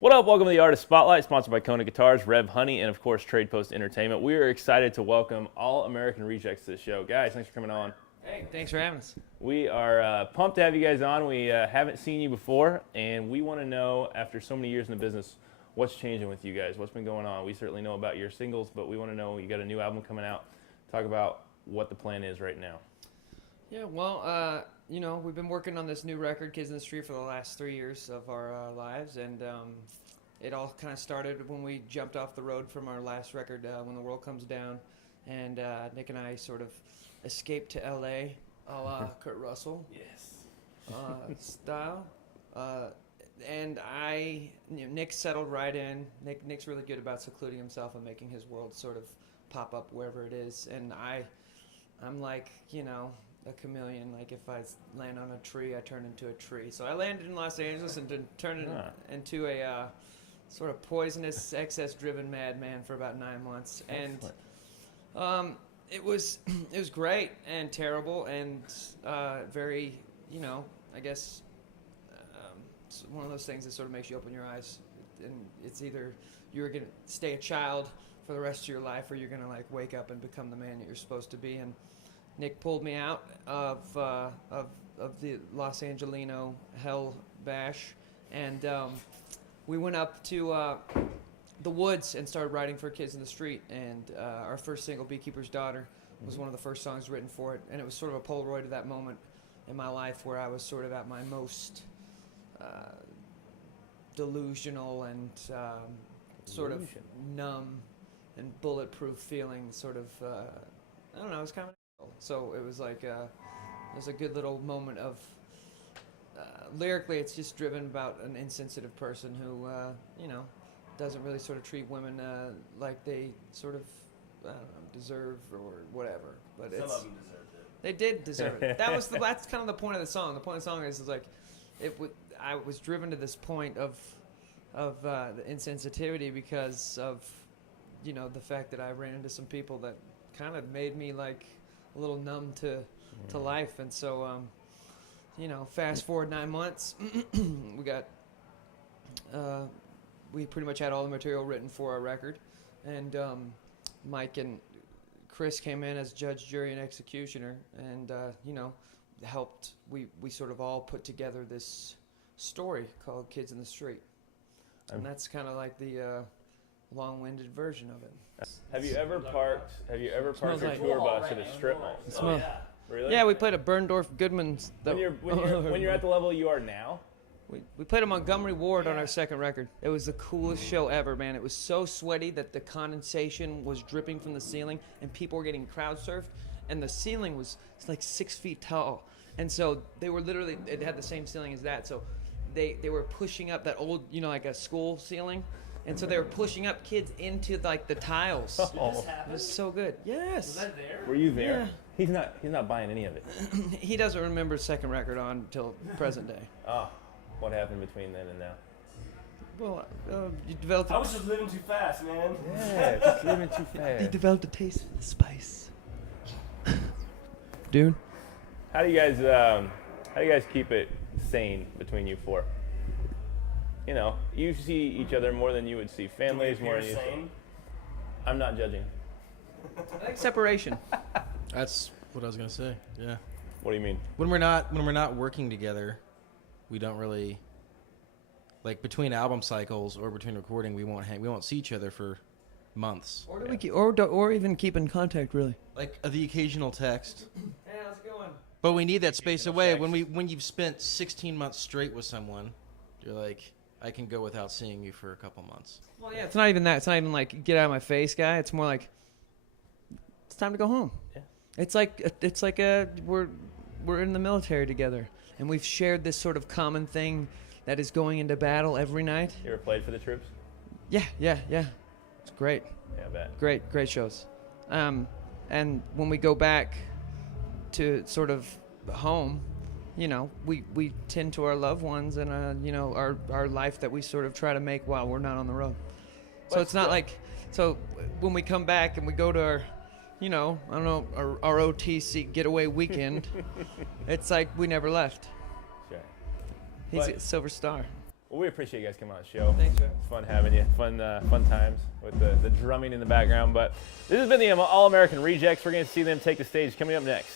What up? Welcome to the Artist Spotlight, sponsored by Kona Guitars, Rev Honey, and of course Trade Post Entertainment. We are excited to welcome All American Rejects to the show. Guys, thanks for coming on. Hey, thanks for having us. We are pumped to have you guys on. We haven't seen you before, and we want to know, after so many years in the business, what's changing with you guys? What's been going on? We certainly know about your singles, but we want to know, you got a new album coming out. Talk about what the plan is right now. Yeah, well, we've been working on this new record, Kids in the Street, for the last 3 years of our lives, and it all kind of started when we jumped off the road from our last record, When the World Comes Down, and Nick and I sort of escaped to L.A., a la Kurt Russell style, and Nick settled right in. Nick's really good about secluding himself and making his world sort of pop up wherever it is, and I'm like, a chameleon. Like, if I land on a tree, I turn into a tree. So I landed in Los Angeles and turned into a sort of poisonous, excess-driven madman for about 9 months. And it was great and terrible and very, I guess it's one of those things that sort of makes you open your eyes. And it's either you're going to stay a child for the rest of your life, or you're going to like wake up and become the man that you're supposed to be. And Nick pulled me out of the Los Angelino hell bash, and we went up to the woods and started writing for Kids in the Street. And our first single, Beekeeper's Daughter, was one of the first songs written for it, and it was sort of a Polaroid of that moment in my life where I was sort of at my most delusional and sort of numb and bulletproof feeling. Sort of, I don't know, it was kind of. So it was like it was a good little moment of lyrically, it's just driven about an insensitive person who doesn't really sort of treat women like they sort of deserve or whatever. But some of them deserved it. They did deserve it. That's kind of the point of the song. The point of the song is like I was driven to this point of the insensitivity because of the fact that I ran into some people that kind of made me like a little numb to life. And so fast forward 9 months, we pretty much had all the material written for our record, and Mike and Chris came in as judge, jury, and executioner, and helped. We sort of all put together this story called Kids in the Street, and that's kind of like the long-winded version of it. Have you ever parked your tour bus at a strip mall? Yeah. Really? Yeah, we played at Berndorf Goodman's. When you're at the level you are now? We played at Montgomery Ward on our second record. It was the coolest show ever, man. It was so sweaty that the condensation was dripping from the ceiling, and people were getting crowd surfed, and the ceiling was like 6 feet tall. And so they were literally, it had the same ceiling as that. So they were pushing up that old, like a school ceiling. And so they were pushing up kids into like the tiles. Oh. It was so good. Yes. Was that there? Were you there? Yeah. He's not buying any of it. He doesn't remember second record on until present day. Oh, what happened between then and now? Well, you developed. I was just living too fast, man. Yeah, just living too fast. He developed a taste for the spice. Dude. How do you guys keep it sane between you four? You see each other more than you would see families, more than you see. I'm not judging. I think separation. That's what I was gonna say. Yeah. What do you mean? When we're not working together, we don't really like between album cycles or between recording. We won't see each other for months. Or do we keep, or even keep in contact really? Like the occasional text. Hey, how's it going? But we need that space away. When you've spent 16 months straight with someone, you're like, I can go without seeing you for a couple months. Well, yeah, it's not even that. It's not even like get out of my face, guy. It's more like it's time to go home. Yeah. It's like we're in the military together, and we've shared this sort of common thing that is going into battle every night. You ever played for the troops? Yeah. It's great. Yeah, I bet. Great shows. And when we go back to sort of home, we tend to our loved ones and our life that we sort of try to make while we're not on the road. So it's not like when we come back and we go to our I don't know, our OTC getaway weekend, it's like we never left. Sure. He's But- a silver star. Well, we appreciate you guys coming on the show. Thanks, Joe. It's fun having you. Fun times with the drumming in the background. But this has been the All-American Rejects. We're going to see them take the stage coming up next.